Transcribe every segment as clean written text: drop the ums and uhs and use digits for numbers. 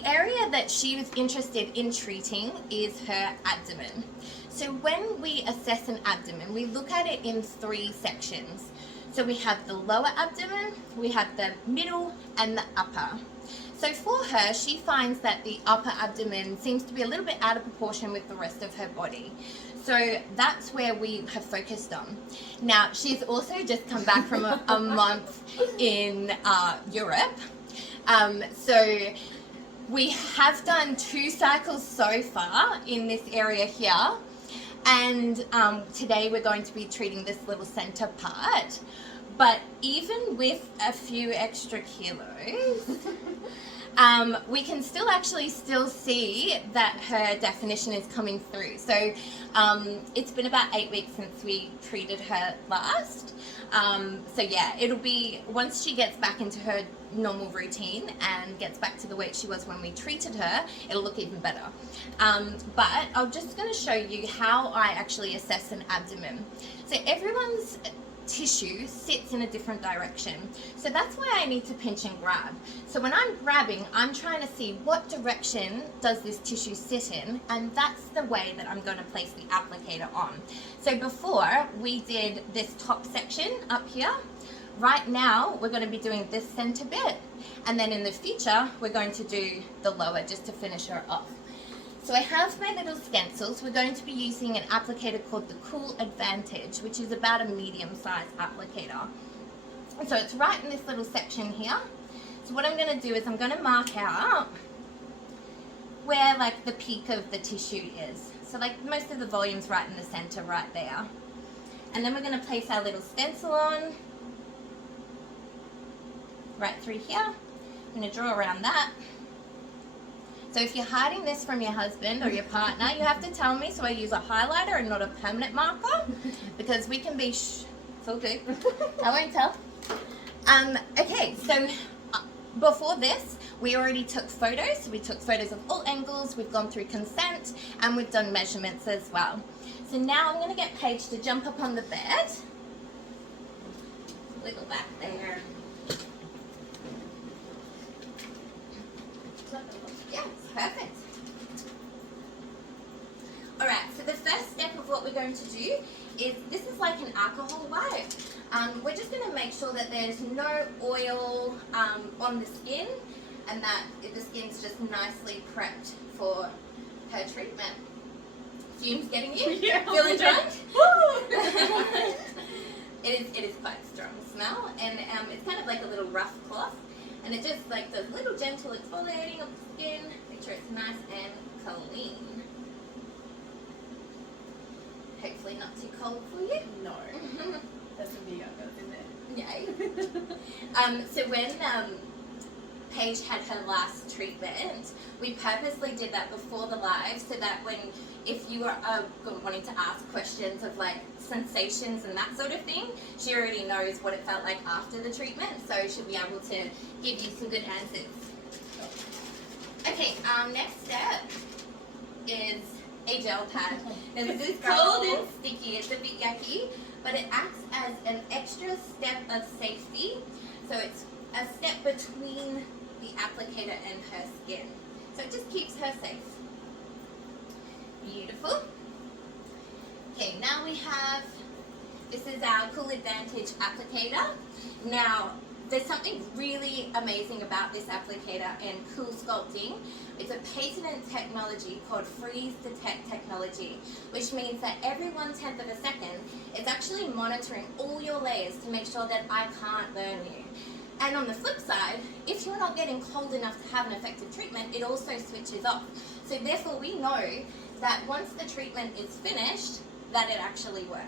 the area that she was interested in treating is her abdomen. So when we assess an abdomen, we look at it in 3 sections. So we have the lower abdomen, we have the middle, and the upper. So for her, she finds that the upper abdomen seems to be a little bit out of proportion with the rest of her body. So that's where we have focused on. Now, she's also just come back from a month in Europe. So we have done 2 cycles so far in this area here. And today we're going to be treating this little center part. But even with a few extra kilos, we can still see that her definition is coming through. So it's been about 8 weeks since we treated her last. So yeah, it'll be, once she gets back into her normal routine and gets back to the weight she was when we treated her, it'll look even better. But I'm just going to show you how I actually assess an abdomen. So everyone's tissue sits in a different direction. So that's why I need to pinch and grab. So when I'm grabbing, I'm trying to see what direction does this tissue sit in, and that's the way that I'm going to place the applicator on. So before we did this top section up here, right now we're going to be doing this center bit, and then in the future we're going to do the lower just to finish her off. So I have my little stencils. We're going to be using an applicator called the Cool Advantage, which is about a medium-sized applicator. So it's right in this little section here. So what I'm going to do is I'm going to mark out where like the peak of the tissue is. So like most of the volume's right in the center, right there. And then we're going to place our little stencil on right through here. I'm going to draw around that. So if you're hiding this from your husband or your partner, you have to tell me, so I use a highlighter and not a permanent marker, because we can be it's all good. I won't tell. Okay, so before this, we already took photos. So we took photos of all angles, we've gone through consent, and we've done measurements as well. So now I'm going to get Paige to jump up on the bed. Wiggle back there. Yeah, perfect. Alright, so the first step of what we're going to do is, this is like an alcohol wipe. We're just going to make sure that there's no oil on the skin, and that the skin's just nicely prepped for her treatment. Fumes getting you? Yeah. Feeling drunk? It is quite a strong smell, and it's kind of like a little rough cloth. And it just like does little gentle exfoliating of the skin. Make sure it's nice and clean. Hopefully not too cold for you. No. That's a big in there. Yay. So when Paige had her last treatment, we purposely did that before the live, so that if you are wanting to ask questions of like sensations and that sort of thing, she already knows what it felt like after the treatment, so she'll be able to give you some good answers. Okay, next step is a gel pad. Now this is cold and sticky, it's a bit yucky, but it acts as an extra step of safety. So it's a step between the applicator and her skin. So it just keeps her safe. Beautiful. Okay, now we have, this is our Cool Advantage applicator. Now, there's something really amazing about this applicator and CoolSculpting. It's a patented technology called freeze detect technology, which means that every 1/10 of a second, it's actually monitoring all your layers to make sure that I can't burn you. And on the flip side, if you're not getting cold enough to have an effective treatment, it also switches off. So therefore we know that once the treatment is finished, that it actually worked.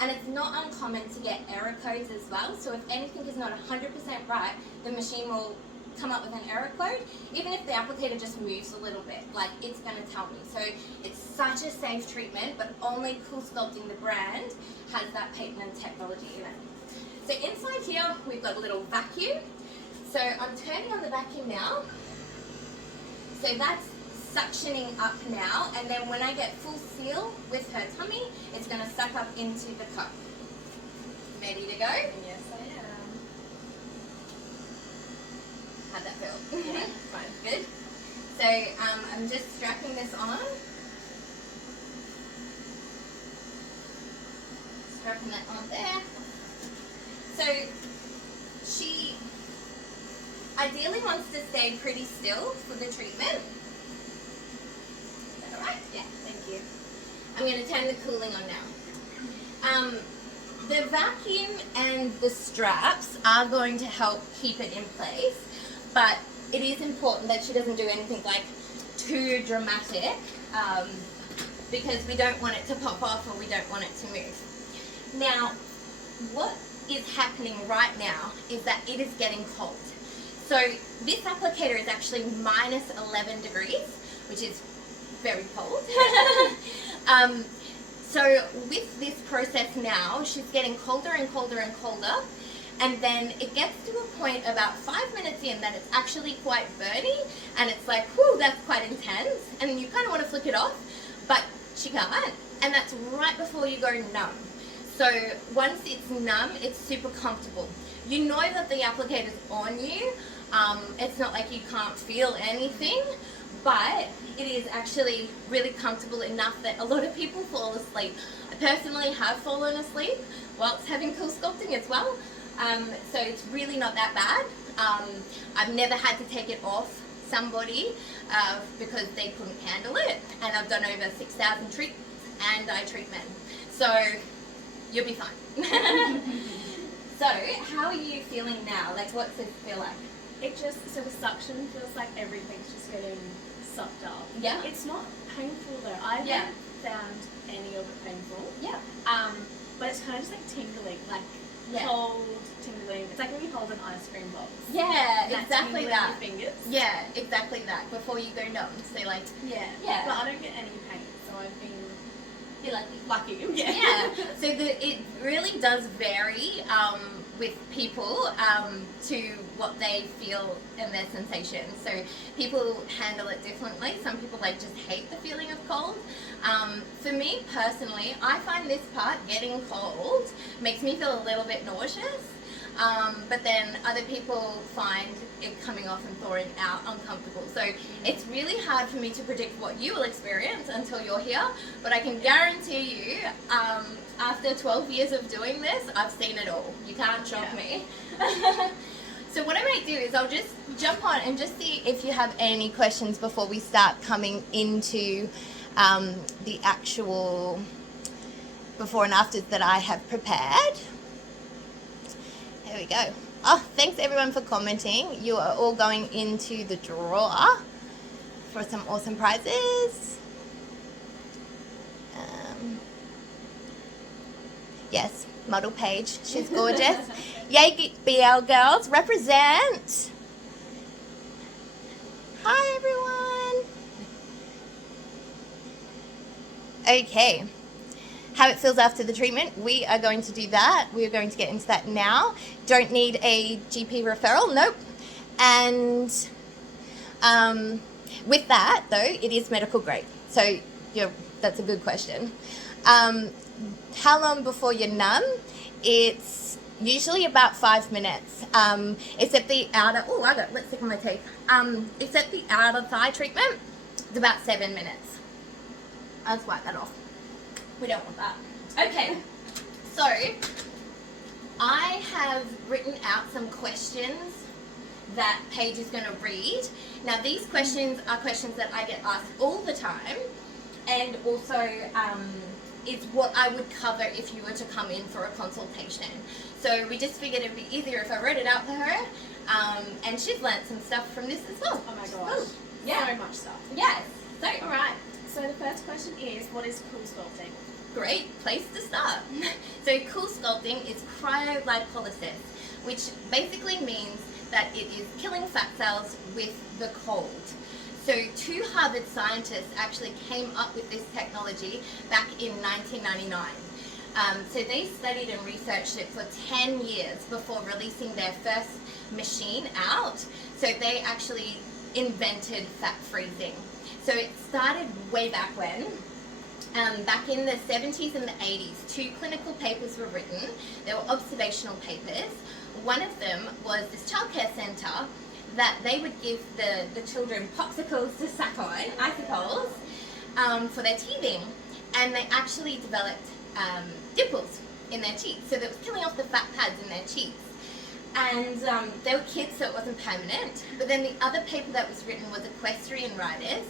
And it's not uncommon to get error codes as well. So if anything is not 100% right, the machine will come up with an error code, even if the applicator just moves a little bit, like it's going to tell me. So it's such a safe treatment, but only CoolSculpting, the brand, has that patented technology in it. So inside here, we've got a little vacuum. So I'm turning on the vacuum now. So that's suctioning up now, and then when I get full seal with her tummy, it's going to suck up into the cup. Ready to go? Yes, I am. How'd that feel? Yeah, fine. Good? So I'm just strapping this on. Strapping that on there. So she ideally wants to stay pretty still for the treatment. Is that alright? Yeah, thank you. I'm going to turn the cooling on now. The vacuum and the straps are going to help keep it in place, but it is important that she doesn't do anything like too dramatic, because we don't want it to pop off or we don't want it to move. Now, what is happening right now is that it is getting cold. So this applicator is actually minus 11 degrees, which is very cold. So with this process now, she's getting colder and colder and colder, and then it gets to a point about 5 minutes in that it's actually quite burny, and it's like, whew, that's quite intense, and you kind of want to flick it off, but she can't, and that's right before you go numb. So once it's numb, it's super comfortable. You know that the applicator's on you. It's not like you can't feel anything, but it is actually really comfortable enough that a lot of people fall asleep. I personally have fallen asleep whilst having CoolSculpting as well, so it's really not that bad. I've never had to take it off somebody because they couldn't handle it, and I've done over 6,000 treatments and eye treatment, so you'll be fine. So how are you feeling now? Like, what's it feel like? It just, so the suction feels like everything's just getting sucked up. Yeah. It's not painful though. I haven't found any of it painful. Yeah. But it's kind of just like tingling, like Yeah. cold tingling. It's like when you hold an ice cream box. Yeah, That exactly tingling that. in your fingers. Yeah, exactly that. Before you go numb. So like, Yeah. Yeah. But I don't get any pain, so I've been you're lucky. lucky. Yeah. So it really does vary with people to what they feel and their sensations. So people handle it differently. Some people like just hate the feeling of cold. For me personally, I find this part, getting cold, makes me feel a little bit nauseous. But then other people find it coming off and thawing out uncomfortable. So it's really hard for me to predict what you will experience until you're here. But I can guarantee you, after 12 years of doing this, I've seen it all. You can't shock me. So what I might do is I'll just jump on and just see if you have any questions before we start coming into the actual before and afters that I have prepared. There we go. Oh, thanks everyone for commenting. You are all going into the draw for some awesome prizes. Yes, model Paige. She's gorgeous. Yay, BL girls, represent. Hi everyone. Okay. How it feels after the treatment, we are going to do that. We are going to get into that now. Don't need a GP referral, nope. And with that though, it is medical grade. So that's a good question. How long before you're numb? It's usually about 5 minutes. It's at the outer, let's stick on my teeth. It's at the outer thigh treatment. It's about 7 minutes. I'll just wipe that off. We don't want that. Okay, so I have written out some questions that Paige is going to read. Now these questions are questions that I get asked all the time, and also is what I would cover if you were to come in for a consultation. So we just figured it would be easier if I wrote it out for her, and she's learnt some stuff from this as well. Oh my gosh. Yeah. So much stuff. Yes. So, Alright, so the first question is, what is CoolSculpting? great place to start. So CoolSculpting is cryolipolysis, which basically means that it is killing fat cells with the cold. So 2 Harvard scientists actually came up with this technology back in 1999. So they studied and researched it for 10 years before releasing their first machine out. So they actually invented fat freezing. So it started way back when. Back in the 70s and the 80s, 2 clinical papers were written. They were observational papers. One of them was this childcare centre that they would give the children popsicles to suck on, icicles, for their teething. And they actually developed dimples in their cheeks. So that was killing off the fat pads in their cheeks. And they were kids, so it wasn't permanent. But then the other paper that was written was equestrian riders.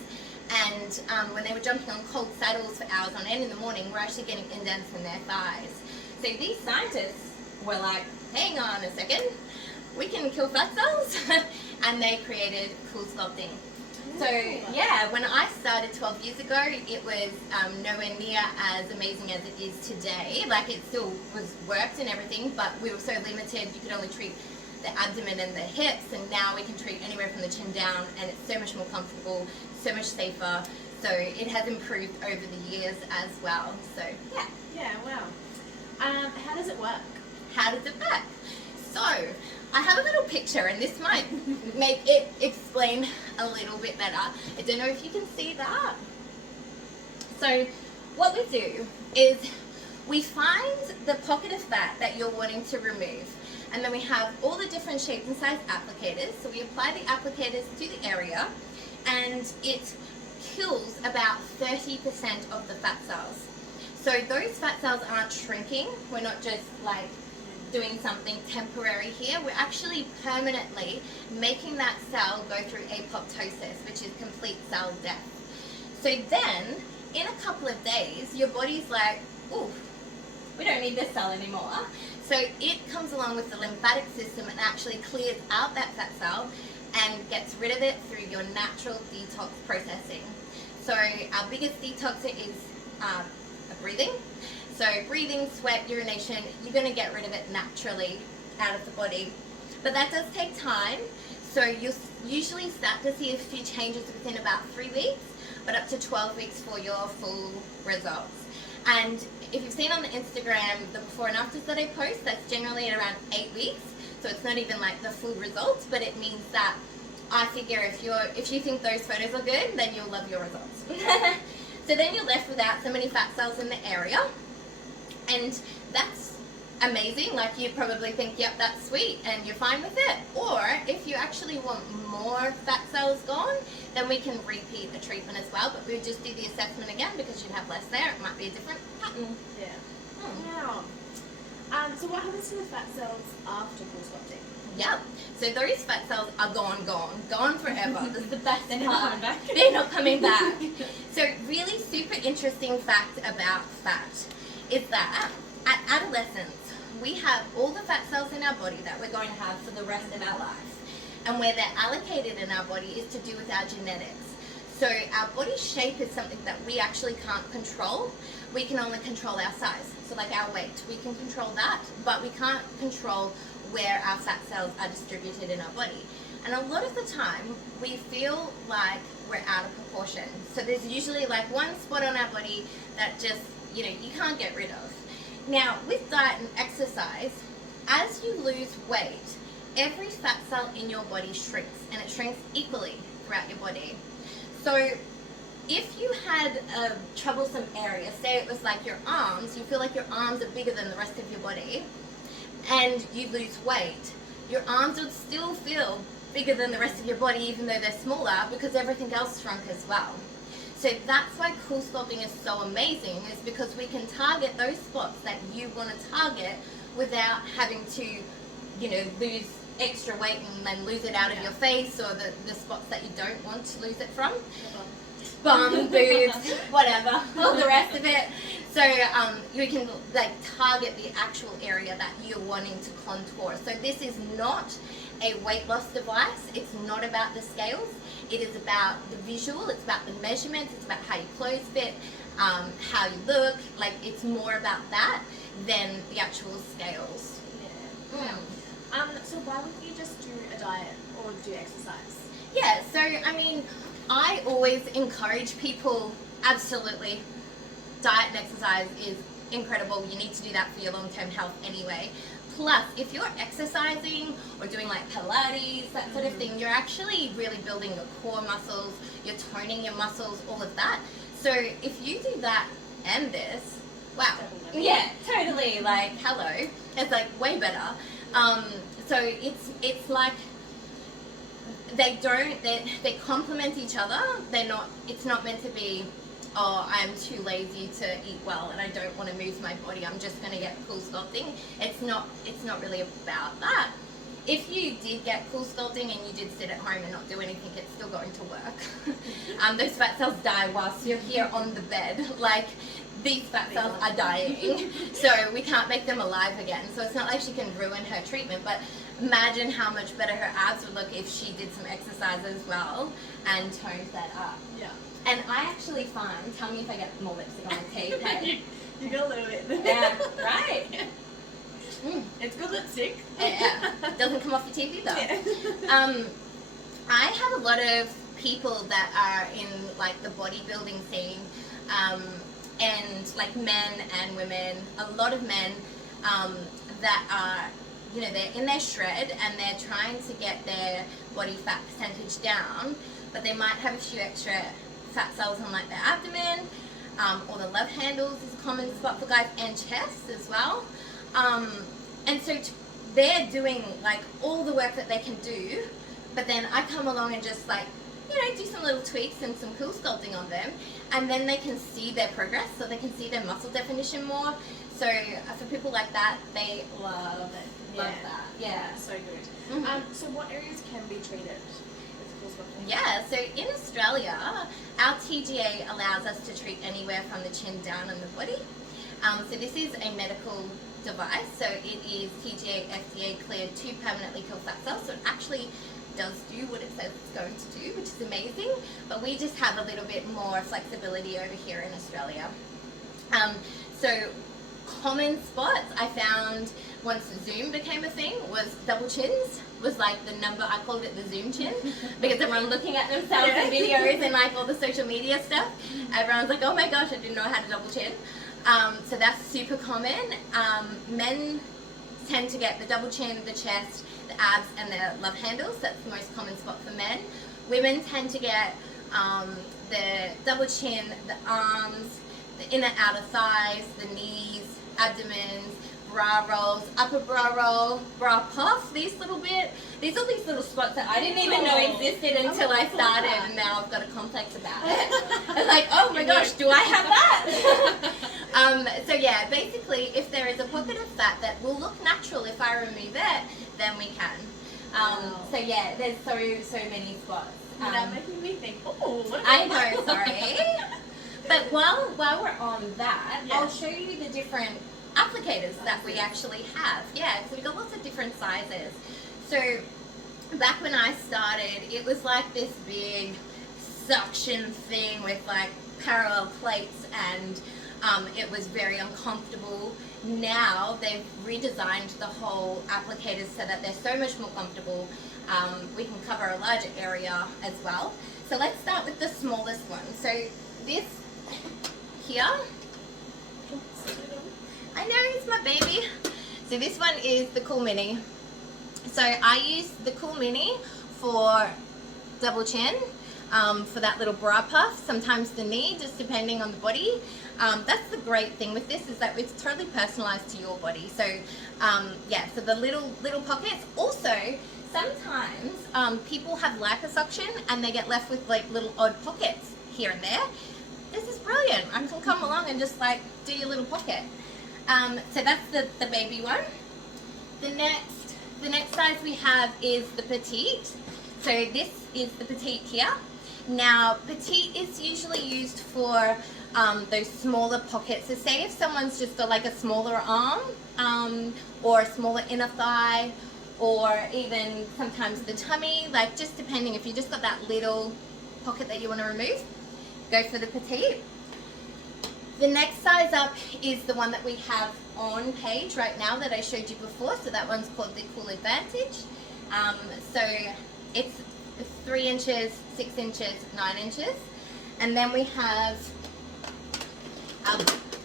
And when they were jumping on cold saddles for hours on end in the morning, were actually getting indents in their thighs. So these scientists were like, hang on a second, we can kill fat cells. And they created CoolSculpting. So yeah, when I started 12 years ago, it was nowhere near as amazing as it is today. Like, it still worked and everything, but we were so limited. You could only treat the abdomen and the hips, and now we can treat anywhere from the chin down, and it's so much more comfortable, so much safer. So it has improved over the years as well. So yeah. Yeah, wow. How does it work? How does it work? So I have a little picture, and this might make it explain a little bit better. I don't know if you can see that. So what we do is we find the pocket of fat that you're wanting to remove, and then we have all the different shape and size applicators. So we apply the applicators to the area, and it kills about 30% of the fat cells. So those fat cells aren't shrinking. We're not just like doing something temporary here. We're actually permanently making that cell go through apoptosis, which is complete cell death. So then, in a couple of days, your body's like, ooh, we don't need this cell anymore. So it comes along with the lymphatic system and actually clears out that fat cell and gets rid of it through your natural detox processing. So our biggest detoxer is breathing. So breathing, sweat, urination, you're going to get rid of it naturally out of the body. But that does take time. So you'll usually start to see a few changes within about 3 weeks, but up to 12 weeks for your full results. And if you've seen on the Instagram the before and afters that I post, that's generally at around 8 weeks. So it's not even like the full results, but it means that I figure if you think those photos are good, then you'll love your results. So then you're left without so many fat cells in the area. And that's amazing. Like, you probably think, yep, that's sweet, and you're fine with it. Or if you actually want more fat cells gone, then we can repeat the treatment as well. But we would just do the assessment again because you'd have less there. It might be a different pattern. Yeah. Wow. So what happens to the fat cells after CoolSculpting? Yeah. So those fat cells are gone forever. That's the best They're part. not coming back. They're not coming back. So really super interesting fact about fat is that at adolescence, we have all the fat cells in our body that we're going to have for the rest of our lives. And where they're allocated in our body is to do with our genetics. So our body shape is something that we actually can't control. We can only control our size. So like our weight, we can control that, but we can't control where our fat cells are distributed in our body. And a lot of the time, we feel like we're out of proportion. So there's usually like one spot on our body that just, you can't get rid of. Now, with diet and exercise, as you lose weight, every fat cell in your body shrinks, and it shrinks equally throughout your body. So if you had a troublesome area, say it was like your arms, you feel like your arms are bigger than the rest of your body, and you lose weight, your arms would still feel bigger than the rest of your body even though they're smaller, because everything else shrunk as well. So that's why CoolSculpting is so amazing, is because we can target those spots that you want to target without having to, lose extra weight and then lose it out of your face, or the spots that you don't want to lose it from. Bum, boobs, whatever, all the rest of it. So you can target the actual area that you're wanting to contour. So this is not a weight loss device. It's not about the scales. It is about the visual. It's about the measurements. It's about how your clothes fit, how you look. Like, it's more about that than the actual scales. Yeah. So why wouldn't you just do a diet or do exercise? Yeah. So I always encourage people, absolutely, diet and exercise is incredible. You need to do that for your long-term health anyway. Plus, if you're exercising or doing like Pilates, that sort of thing, you're actually really building your core muscles, you're toning your muscles, all of that. So if you do that and this, wow. Yeah, totally. Like, hello. It's like way better. So it's like they don't, they complement each other. They're not, it's not meant to be, oh, I'm too lazy to eat well and I don't want to move my body, I'm just going to get CoolSculpting. It's not really about that. If you did get CoolSculpting and you did sit at home and not do anything, it's still going to work. Those fat cells die whilst you're here on the bed. Like, these fat cells are dying, so we can't make them alive again. So it's not like she can ruin her treatment, but imagine how much better her abs would look if she did some exercise as well and toned that up. Yeah. And I actually find, tell me if I get more lipstick on my teeth, hey? You got a little bit. Yeah, right. It's good lipstick. Yeah, doesn't come off your teeth either. Yeah. I have a lot of people that are in like the bodybuilding scene, and like men and women, a lot of men that are, you know, they're in their shred and they're trying to get their body fat percentage down, but they might have a few extra fat cells on like their abdomen, or the love handles is a common spot for guys, and chest as well. And so they're doing like all the work that they can do, but then I come along and just like, you know, do some little tweaks and some CoolSculpting on them, and then they can see their progress, so they can see their muscle definition more. So for people like that, they love it. Love that. Yeah. So good. Mm-hmm. So what areas can be treated with CoolSculpting? Yeah, so in Australia, our TGA allows us to treat anywhere from the chin down on the body. So this is a medical device, so it is TGA FDA cleared to permanently kill fat cells, so it actually does do what it says it's going to do, which is amazing, but we just have a little bit more flexibility over here in Australia. So common spots I found once Zoom became a thing was double chins was like the number. I called it the Zoom chin because everyone looking at themselves in videos and like all the social media stuff, everyone's like, oh my gosh, I didn't know how to double chin. So that's super common. Men tend to get the double chin, the chest, the abs, and the love handles. That's the most common spot for men. Women tend to get the double chin, the arms, the inner outer thighs, the knees, abdomens, bra rolls, upper bra roll, bra puff, these are these little spots that I didn't even know existed until I started, and now I've got a complex about it. I'm like, oh my gosh, do I have that? So yeah, basically, if there is a pocket of fat that will look natural if I remove it, then we can. So yeah, there's so many spots. Without making me think, oh, what I know, sorry. But while we're on that, Yeah. I'll show you the different applicators that we actually have. Yeah, so we've got lots of different sizes. So back when I started, it was like this big suction thing with like parallel plates, and it was very uncomfortable. Now they've redesigned the whole applicators so that they're so much more comfortable. We can cover a larger area as well. So let's start with the smallest one. So this here, I know, it's my baby. So this one is the Cool Mini. So I use the Cool Mini for double chin, for that little bra puff, sometimes the knee, just depending on the body. That's the great thing with this, is that it's totally personalized to your body. So yeah, so the little pockets. Also, sometimes people have liposuction and they get left with like little odd pockets here and there. This is brilliant. I can come along and just like do your little pocket. So that's the baby one. The next size we have is the petite. So this is the petite here. Now petite is usually used for those smaller pockets. So say if someone's just got like a smaller arm, or a smaller inner thigh, or even sometimes the tummy, like just depending, if you just got that little pocket that you want to remove, go for the petite. The next size up is the one that we have on page right now that I showed you before. So that one's called the Cool Advantage. So it's 3 inches, 6 inches, 9 inches. And then we have our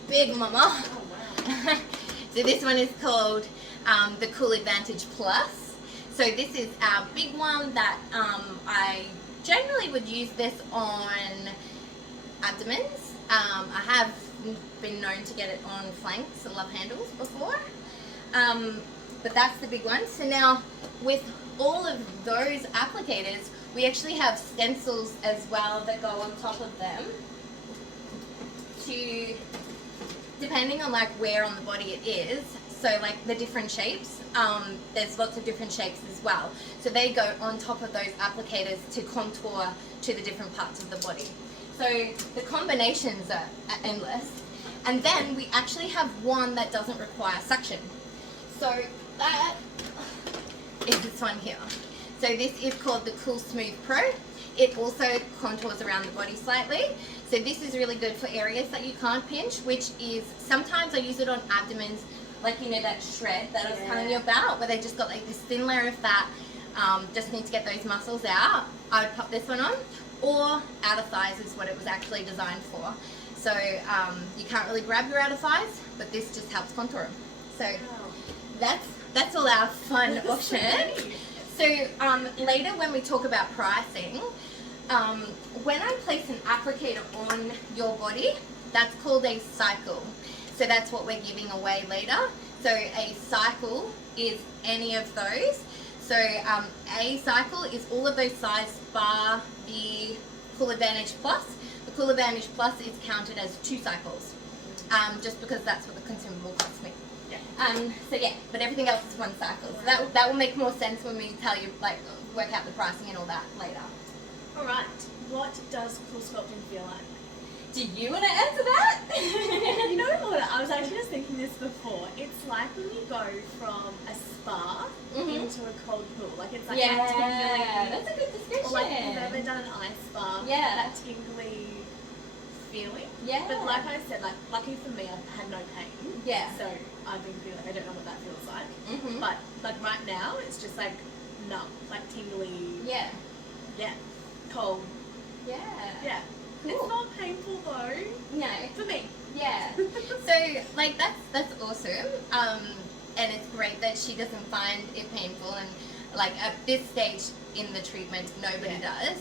big mama. Oh, wow. So this one is called the Cool Advantage Plus. So this is our big one that I generally would use this on abdomens. I have been known to get it on flanks and love handles before, but that's the big one. So now with all of those applicators, we actually have stencils as well that go on top of them to, depending on like where on the body it is, so like the different shapes, there's lots of different shapes as well. So they go on top of those applicators to contour to the different parts of the body. So the combinations are endless. And then we actually have one that doesn't require suction. So that is this one here. So this is called the Cool Smooth Pro. It also contours around the body slightly. So this is really good for areas that you can't pinch, which is, sometimes I use it on abdomens, like, you know, that shred that I was telling you about, where they just got like this thin layer of fat, just need to get those muscles out. I would pop this one on, or outer thighs is what it was actually designed for. So you can't really grab your outer thighs, but this just helps contour them. So that's all our fun option. So later when we talk about pricing, when I place an applicator on your body, that's called a cycle. So that's what we're giving away later. So a cycle is any of those. So a cycle is all of those size bar the Cool Advantage Plus. The Cool Advantage Plus is counted as 2 cycles, just because that's what the consumable costs me. So yeah, but everything else is 1 cycle. So that will make more sense when we tell you, like, work out the pricing and all that later. Alright, what does CoolSculpting feel like? Do you want to answer that? You know what, I was actually just thinking this before. It's like when you go from a spa into a cold pool. Like, it's like that tingly. That's a good description. Or like if you've ever done an ice spa. That tingly feeling. But like I said, like, lucky for me, I've had no pain. So I've been feeling like I don't know what that feels like. But like right now, it's just like numb, like tingly. Cold. Yeah. Cool. It's not painful though. No. For me. So like that's awesome. And it's great that she doesn't find it painful, and like at this stage in the treatment nobody does.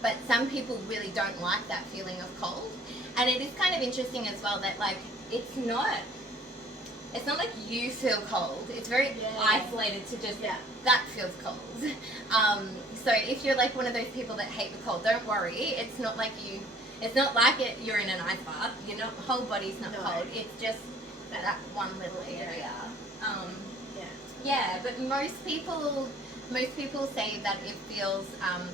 But some people really don't like that feeling of cold. And it is kind of interesting as well that like it's not like you feel cold. It's very isolated to just that feels cold. So if you're like one of those people that hate the cold, don't worry. It's not like you're in an ice bath. Your whole body's not cold. It's just that one little area. But most people say that it feels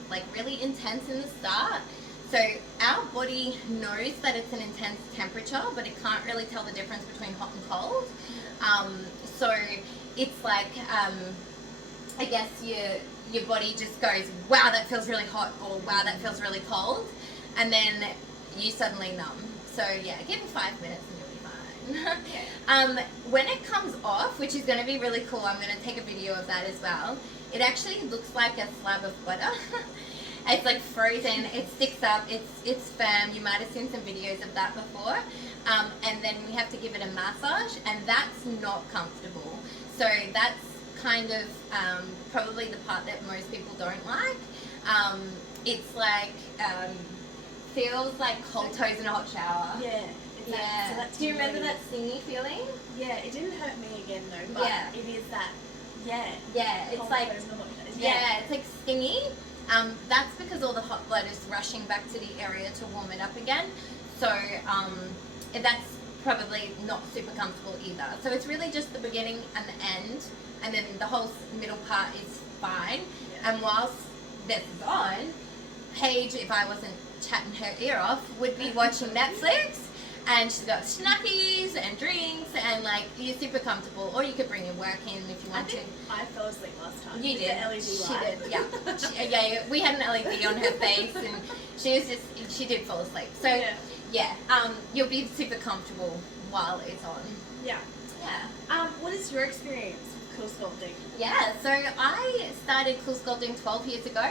like really intense in the start. So our body knows that it's an intense temperature, but it can't really tell the difference between hot and cold. So it's like, I guess your body just goes, wow, that feels really hot, or wow, that feels really cold. And then you suddenly numb. So yeah, give it 5 minutes and you'll be fine. When it comes off, which is going to be really cool, I'm going to take a video of that as well. It actually looks like a slab of butter. It's like frozen, it sticks up, it's firm. You might have seen some videos of that before. And then we have to give it a massage, and that's not comfortable. So that's kind of probably the part that most people don't like. It's like, feels like cold toes in a hot shower. So do you remember that stingy feeling? It didn't hurt me again though, but it is that, it's like, it's like stingy. That's because all the hot blood is rushing back to the area to warm it up again. So that's probably not super comfortable either. So it's really just the beginning and the end, and then the whole middle part is fine. And whilst this is on, Paige, if I wasn't chatting her ear off, would be watching Netflix, and she's got snackies and drinks, and like, you're super comfortable. Or you could bring your work in if you want to. I fell asleep last time. You did. The LED she light. did, yeah. We had an LED on her face, and she did fall asleep. So you'll be super comfortable while it's on. What is your experience with CoolSculpting? So I started CoolSculpting 12 years ago.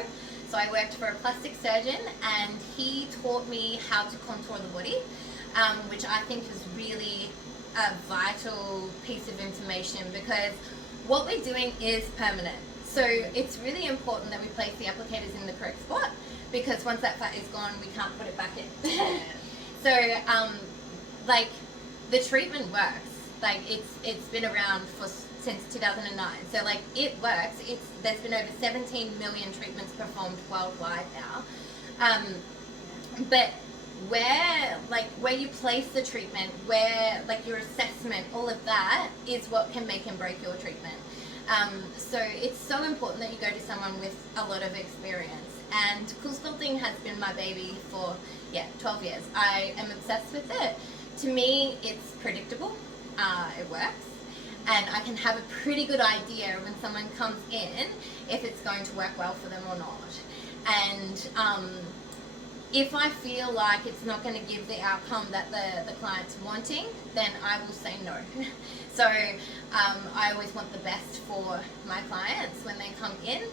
So I worked for a plastic surgeon, and he taught me how to contour the body, which I think is really a vital piece of information, because what we're doing is permanent. So it's really important that we place the applicators in the correct spot, because once that fat is gone, we can't put it back in. So like, the treatment works. Like, it's been around since since 2009. So like it works. There's been over 17 million treatments performed worldwide now. But where you place the treatment, where like your assessment, all of that is what can make and break your treatment. So it's so important that you go to someone with a lot of experience. And CoolSculpting has been my baby for 12 years. I am obsessed with it. To me, it's predictable. It works. And I can have a pretty good idea when someone comes in if it's going to work well for them or not. And if I feel like it's not going to give the outcome that the client's wanting, then I will say no. So I always want the best for my clients when they come in.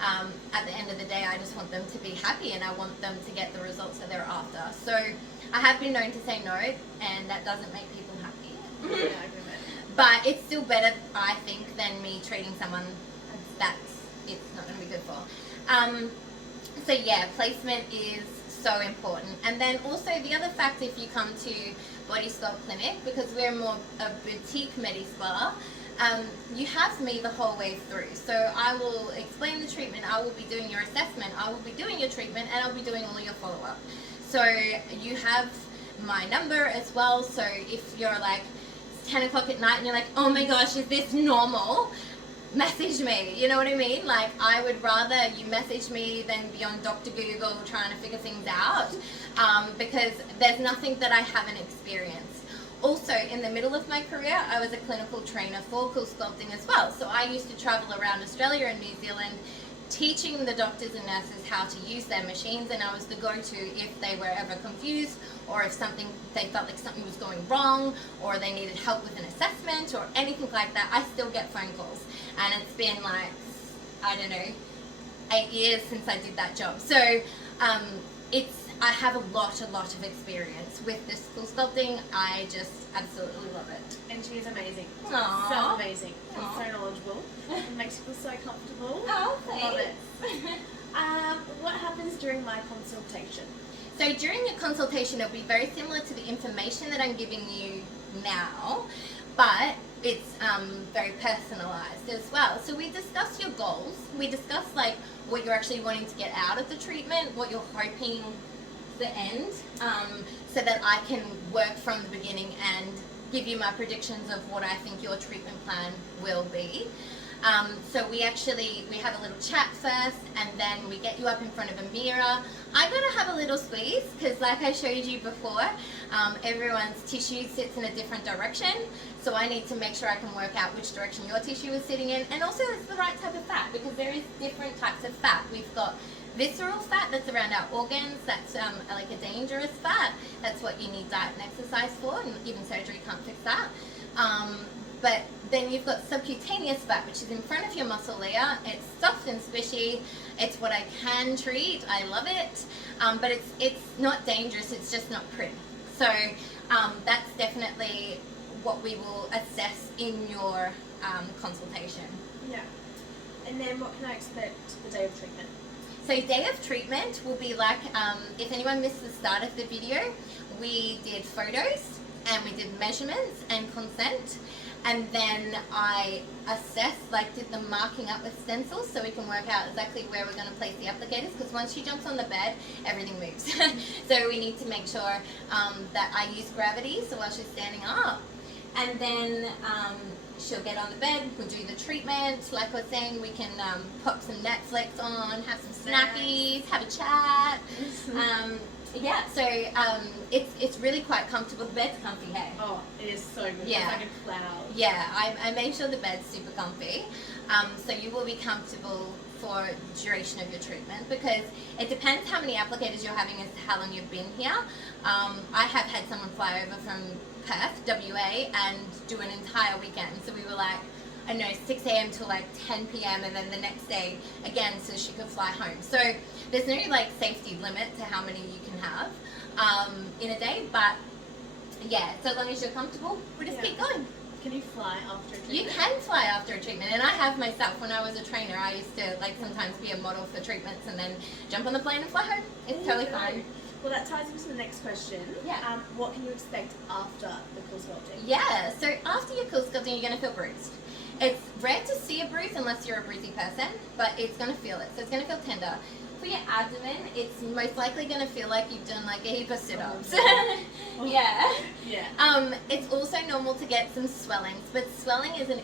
At the end of the day, I just want them to be happy and I want them to get the results that they're after. So I have been known to say no, and that doesn't make people happy. But it's still better, I think, than me treating someone that it's not going to be good for. So yeah, placement is so important. And then also the other fact, if you come to Body Sculpt Clinic, because we're more a boutique medi-spa, you have me the whole way through. So I will explain the treatment, I will be doing your assessment, I will be doing your treatment, and I'll be doing all your follow-up. So you have my number as well, so if you're like 10 o'clock at night and you're like, oh my gosh, is this normal? Message me, you know what I mean? Like, I would rather you message me than be on Dr. Google trying to figure things out, because there's nothing that I haven't experienced. Also, in the middle of my career, I was a clinical trainer for CoolSculpting as well. So I used to travel around Australia and New Zealand teaching the doctors and nurses how to use their machines, and I was the go-to if they were ever confused, or if they felt like something was going wrong, or they needed help with an assessment or anything like that. I still get phone calls, and it's been like, I don't know, 8 years since I did that job. So I have a lot of experience with this CoolSculpting. I just absolutely love it. And she is amazing. Aww. So amazing. And so knowledgeable. It makes you feel so comfortable. Oh, thanks. Love it. What happens during my consultation? So during your consultation, it'll be very similar to the information that I'm giving you now, but it's very personalized as well. So we discuss your goals. We discuss like what you're actually wanting to get out of the treatment, what you're hoping the end, so that I can work from the beginning and give you my predictions of what I think your treatment plan will be. So we have a little chat first, and then we get you up in front of a mirror. I'm going to have a little squeeze because, like I showed you before, everyone's tissue sits in a different direction. So I need to make sure I can work out which direction your tissue is sitting in, and also it's the right type of fat, because there is different types of fat. We've got visceral fat that's around our organs, that's like a dangerous fat. That's what you need diet and exercise for, and even surgery can't fix that. But then you've got subcutaneous fat, which is in front of your muscle layer. It's soft and squishy. It's what I can treat. I love it. But it's not dangerous. It's just not pretty. So that's definitely what we will assess in your consultation. Yeah. And then what can I expect the day of treatment? So day of treatment will be like, if anyone missed the start of the video, we did photos and we did measurements and consent. And then I assessed, did the marking up with stencils so we can work out exactly where we're going to place the applicators, because once she jumps on the bed, everything moves. So we need to make sure that I use gravity, so while she's standing up. And then she'll get on the bed, we'll do the treatment. Like I was saying, we can pop some Netflix on, have some snackies, have a chat. Yeah, so it's really quite comfortable. The bed's comfy, hey? Oh, it is so good. Yeah. It's like a cloud. Yeah, I made sure the bed's super comfy. So you will be comfortable for the duration of your treatment, because it depends how many applicators you're having as to how long you've been here. I have had someone fly over from Perth, WA, and do an entire weekend. So we were like, I don't know, 6 a.m. till 10 p.m. and then the next day again, so she could fly home. So there's no safety limit to how many you can have in a day, but yeah, so long as you're comfortable, we'll just keep going. Can you fly after a treatment? You can fly after a treatment, and I have myself. When I was a trainer, I used to sometimes be a model for treatments and then jump on the plane and fly home. It's totally fine. Well, that ties into the next question. Yeah. What can you expect after the CoolSculpting? Yeah, so after your CoolSculpting, you're going to feel bruised. It's rare to see a bruise unless you're a bruisey person, but it's going to feel it. So it's going to feel tender. For your abdomen, it's most likely going to feel like you've done like a heap of sit-ups. Yeah. It's also normal to get some swellings, but swelling is an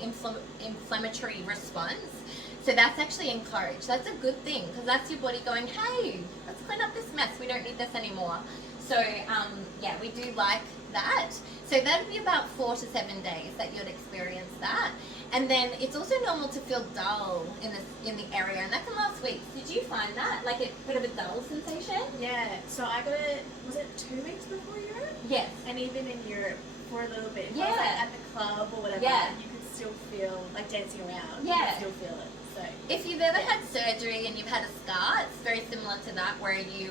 inflammatory response. So that's actually encouraged. That's a good thing, because that's your body going, hey, let's clean up this mess. We don't need this anymore. So yeah, we do like that. So that would be about 4 to 7 days that you'd experience that. And then it's also normal to feel dull in the area, and that can last weeks. Did you find that? Like a bit of a dull sensation? Yeah. So I got it, was it 2 weeks before Europe? Yes. And even in Europe for a little bit. Yeah. I was like at the club or whatever, you could still feel, like dancing around, you could still feel it. So if you've ever had surgery and you've had a scar, it's very similar to that, where you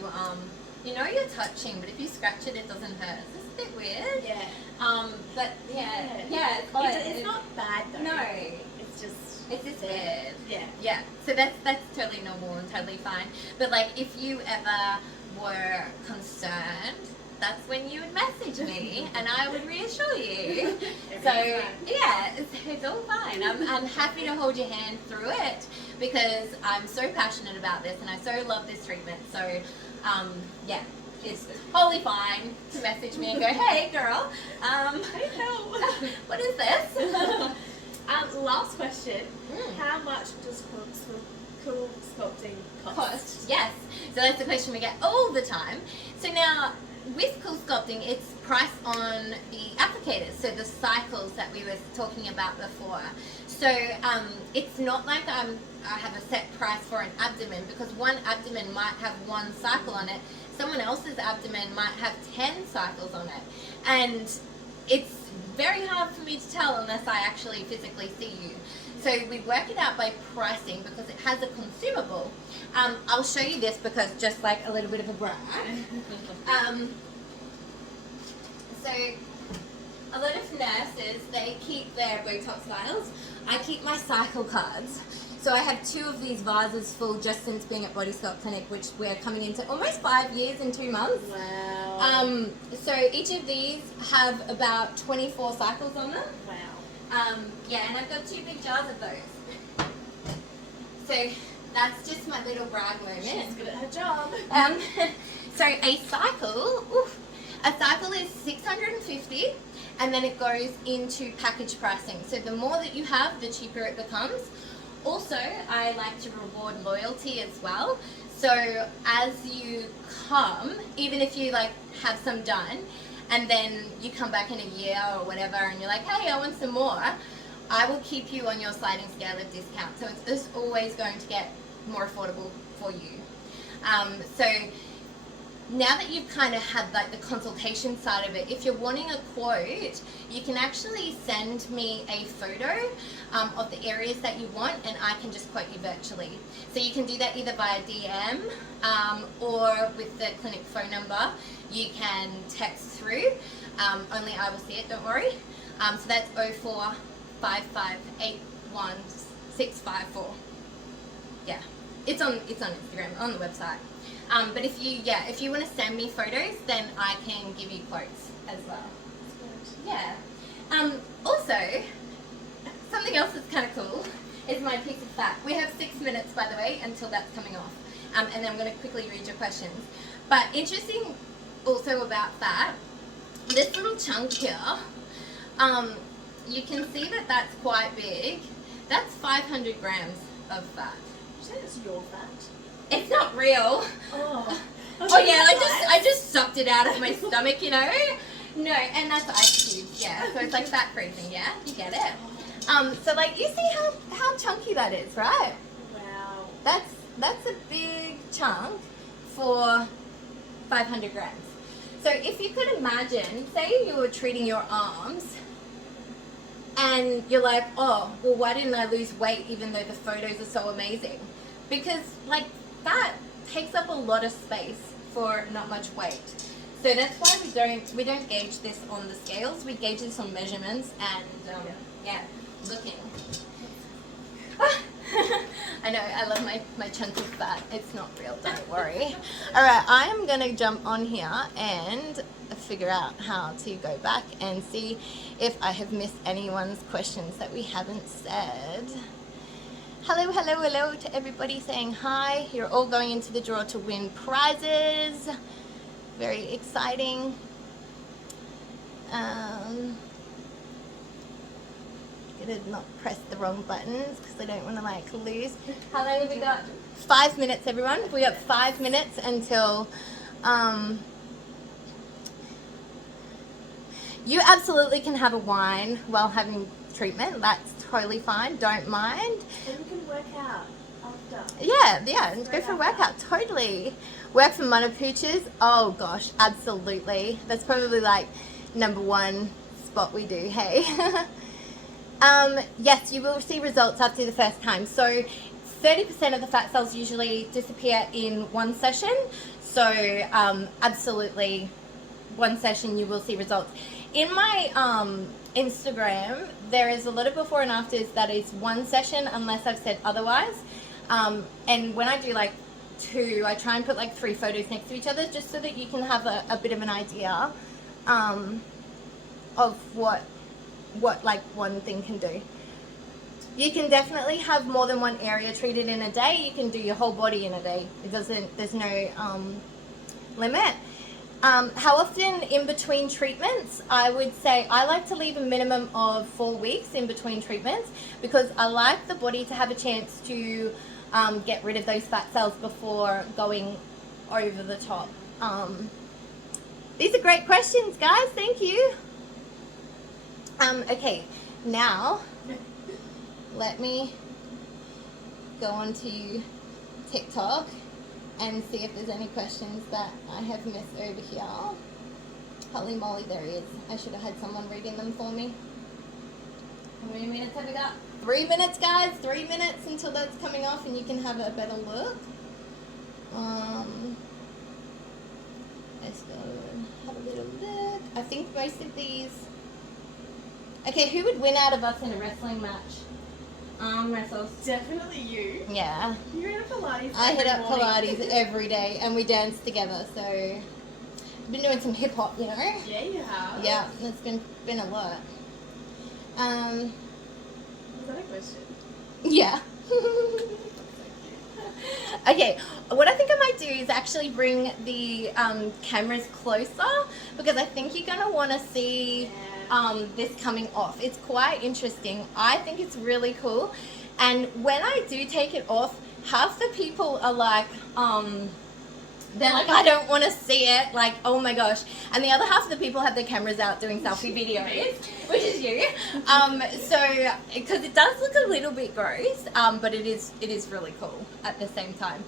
know you're touching, but if you scratch it, it doesn't hurt. It's a bit weird. Yeah. But it's not bad though. No. It's just weird. Yeah. Yeah. So that's totally normal and totally fine. But like, if you ever were concerned, that's when you would message me and I would reassure you. So yeah, it's all fine. I'm happy to hold your hand through it, because I'm so passionate about this and I so love this treatment. So yeah, it's totally fine to message me and go, hey girl, what is this? Last question. How much does CoolSculpting cost? Yes. So that's the question we get all the time. So now, with CoolSculpting, it's priced on the applicators, so the cycles that we were talking about before. So it's not like I have a set price for an abdomen, because one abdomen might have 1 cycle on it. Someone else's abdomen might have 10 cycles on it. And it's very hard for me to tell unless I actually physically see you. So we work it out by pricing, because it has a consumable. I'll show you this, because just like a little bit of a brag. So a lot of nurses, they keep their Botox vials. I keep my cycle cards. So I have 2 of these vases full just since being at Body Sculpt Clinic, which we're coming into almost 5 years in 2 months. Wow. So each of these have about 24 cycles on them. Wow. Yeah, and I've got 2 big jars of those. So that's just my little brag moment. She's good at her job. So a cycle is $650, and then it goes into package pricing. So the more that you have, the cheaper it becomes. Also, I like to reward loyalty as well. So as you come, even if you like have some done, and then you come back in a year or whatever, and you're like, hey, I want some more, I will keep you on your sliding scale of discount. So it's always going to get more affordable for you. So now that you've kind of had like the consultation side of it, if you're wanting a quote, you can actually send me a photo of the areas that you want, and I can just quote you virtually. So you can do that either via DM or with the clinic phone number. You can text through. Only I will see it, don't worry. So that's 0455811654. Yeah, it's on Instagram, on the website. But if you want to send me photos, then I can give you quotes as well. Yeah. Also, something else that's kind of cool is my piece of fat. We have 6 minutes, by the way, until that's coming off. And then I'm going to quickly read your questions. But interesting also about fat, this little chunk here, you can see that that's quite big. That's 500 grams of fat. You say it's your fat? It's not real. Oh. Yeah, I just sucked it out of my stomach, you know? No, and that's ice cubes, yeah. So it's like fat freezing, yeah? You get it? So like, you see how chunky that is, right? Wow. That's a big chunk for 500 grams. So if you could imagine, say you were treating your arms, and you're like, oh, well, why didn't I lose weight even though the photos are so amazing? Because like, fat takes up a lot of space for not much weight. So that's why we don't gauge this on the scales. We gauge this on measurements and yeah, looking. I know, I love my chunk of fat. It's not real, don't worry. All right, I'm gonna jump on here and figure out how to go back and see if I have missed anyone's questions that we haven't said. Hello, hello, hello to everybody saying hi. You're all going into the draw to win prizes. Very exciting. Gonna not press the wrong buttons because I don't want to like lose. How long have we got? 5 minutes, everyone. We got 5 minutes until you absolutely can have a wine while having treatment. That's totally fine. Don't mind. And you can work out after. Yeah, and go for a workout. Totally. Work for monopooches. Oh gosh, absolutely. That's probably like #1 spot we do. Hey. Yes, you will see results after the first time. So 30% of the fat cells usually disappear in one session. So absolutely, one session you will see results. In my Instagram, there is a lot of before and afters that is one session unless I've said otherwise. And when I do like 2, I try and put like 3 photos next to each other just so that you can have a bit of an idea of what like one thing can do. You can definitely have more than one area treated in a day. You can do your whole body in a day. There's no limit. How often in between treatments? I would say I like to leave a minimum of 4 weeks in between treatments because I like the body to have a chance to get rid of those fat cells before going over the top. These are great questions, guys. Thank you. Okay, now let me go on to TikTok and see if there's any questions that I have missed over here. Holy moly, there is. I should have had someone reading them for me. How many minutes have we got? 3 minutes, guys. 3 minutes until that's coming off and you can have a better look. Let's go and have a little look. I think most of these... Okay, who would win out of us in a wrestling match? Wrestles. Definitely you. Yeah. You hit up Pilates. I hit up Pilates every day and we dance together, so I've been doing some hip hop, you know? Yeah, you have. Yeah, it's been a lot. Was that a question? Yeah. Okay, what I think I might do is actually bring the cameras closer because I think you're going to want to see this coming off. It's quite interesting. I think it's really cool. And when I do take it off, half the people are like, they're like, I don't want to see it. Like, oh my gosh. And the other half of the people have their cameras out doing selfie videos, which is you. So, because it does look a little bit gross, but it is really cool at the same time.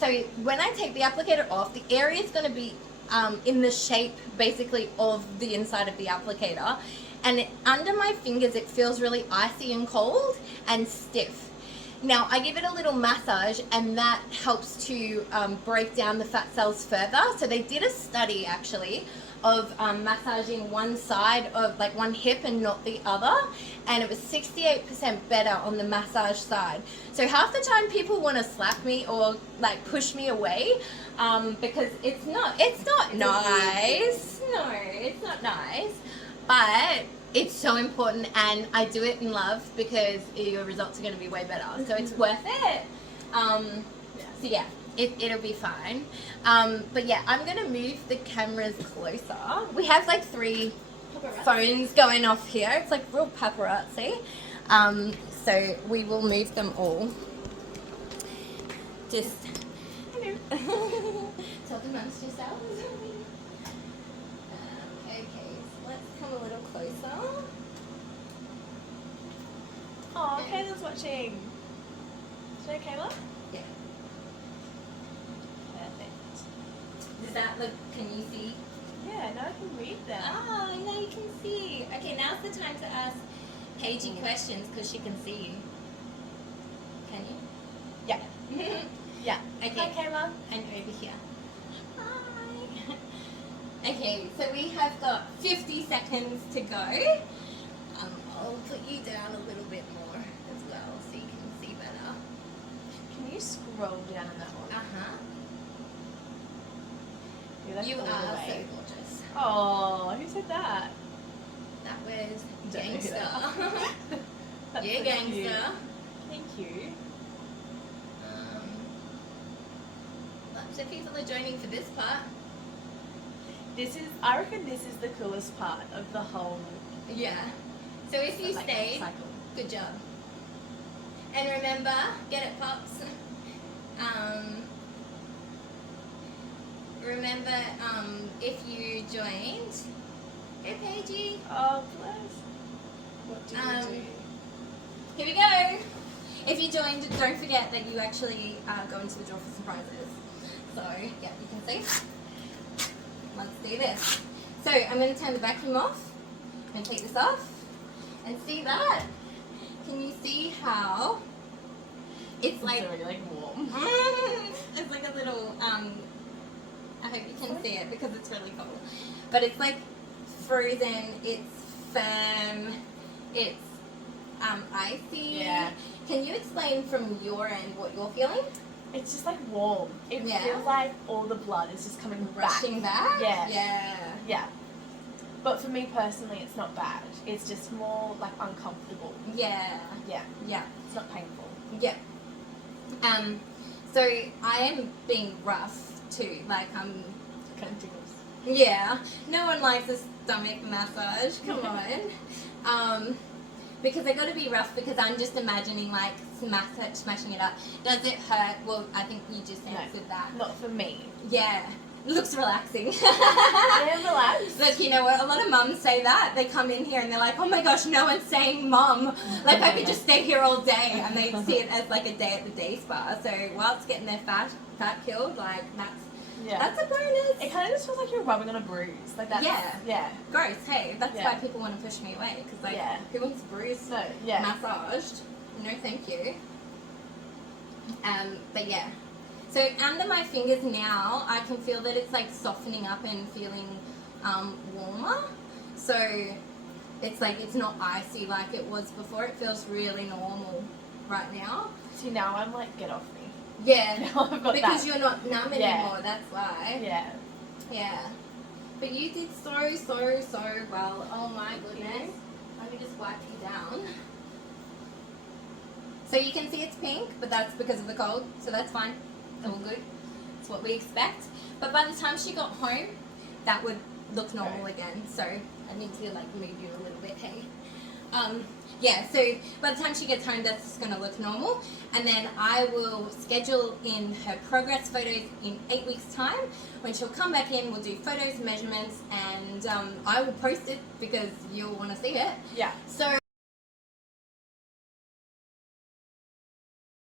So when I take the applicator off, the area is going to be in the shape basically of the inside of the applicator. And under my fingers, it feels really icy and cold and stiff. Now, I give it a little massage and that helps to break down the fat cells further. So they did a study actually of massaging one side of like one hip and not the other. And it was 68% better on the massage side. So half the time people want to slap me or like push me away because it's not nice. No, it's not nice. But it's so important and I do it in love because your results are going to be way better. So it's worth it. So yeah, it'll be fine. But yeah, I'm going to move the cameras closer. We have like 3 phones going off here. It's like real paparazzi. So we will move them all. Just talk amongst yourselves. Okay, so let's come a little closer. Oh, Kayla's watching. Show Kayla? Yeah. Perfect. Does that look, can you see? Yeah, now I can read them. Oh, now you can see. Okay, now's the time to ask Paigey questions because she can see you. Can you? Yeah. Yeah. Okay. Hi, Kayla. And over here. Hi. Okay, so we have got 50 seconds to go. I'll put you down a little bit more as well so you can see you scroll down on that one? You're like You all the are way. so gorgeous. Oh, who said that? That was Don't know who gangster. that That's Yeah, so gangster. cute. Thank you. So people are joining for this part. I reckon this is the coolest part of the whole Yeah. So if you stayed, cycle. good job. And remember, get it, pops. Remember, if you joined, go Paigey. Oh, bless. What do you do? Here we go. If you joined, don't forget that you actually go into the draw for some prizes. So, yeah, you can see. Let's do this. So, I'm going to turn the vacuum off. I'm going to take this off. And see that? Can you see how it's like... It's already like warm. It's like a little... I hope you can see it because it's really cool. But it's like frozen, it's firm, it's icy. Yeah. Can you explain from your end what you're feeling? It's just like warm. It feels like all the blood is just coming Rushing back? Yeah. Yeah. Yeah. But for me personally, it's not bad. It's just more like uncomfortable. Yeah. Yeah. Yeah. It's not painful. Yeah. So I am being rough too. Like I'm Kind of tickles. Yeah, no one likes a stomach massage. Come on. Because I got to be rough because I'm just imagining like smashing it up. Does it hurt? Well, I think you just answered that. Not for me. Yeah, it looks relaxing. I am relaxed. Look, you know what? A lot of mums say that. They come in here and they're like, "Oh my gosh, no one's saying mum. Like I could just stay here all day," and they see it as like a day at the day spa. So while it's getting their fat killed, like that's a bonus. It kind of just feels like you're rubbing on a bruise. Like that. Yeah. Gross. Hey, that's why people want to push me away because like, who wants bruise massaged? No, thank you. But yeah. So under my fingers now, I can feel that it's like softening up and feeling warmer. So it's like it's not icy like it was before. It feels really normal right now. See, now I'm like, get off me. Yeah, Now I've got because that. you're not numb anymore. That's why. Yeah. Yeah. But you did so well. Oh my goodness. Let me just wipe you down. So you can see it's pink, but that's because of the cold. So that's fine. All good. It's what we expect. But by the time she got home, that would look normal again. So I need to like move you a little bit, hey. Yeah, so by the time she gets home, that's just going to look normal. And then I will schedule in her progress photos in 8 weeks' time. When she'll come back in, we'll do photos, measurements, and I will post it because you'll want to see it. Yeah. So